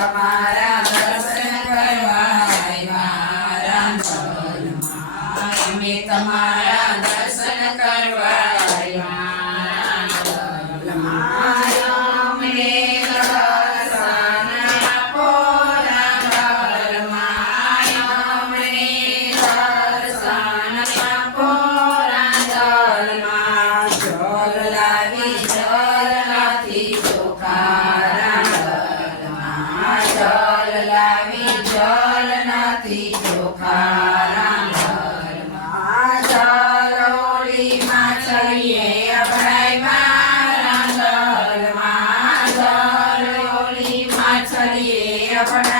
તમારા never, never.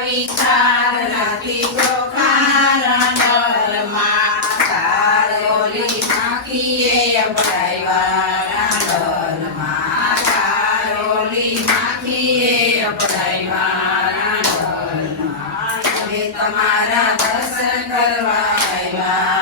વિચાર નથી ચોખાના ડરમાં તારોલી નાખીએ અપડાઈવાના ડરમાં તમે તમારા દર્શન કરવા આવ્યા.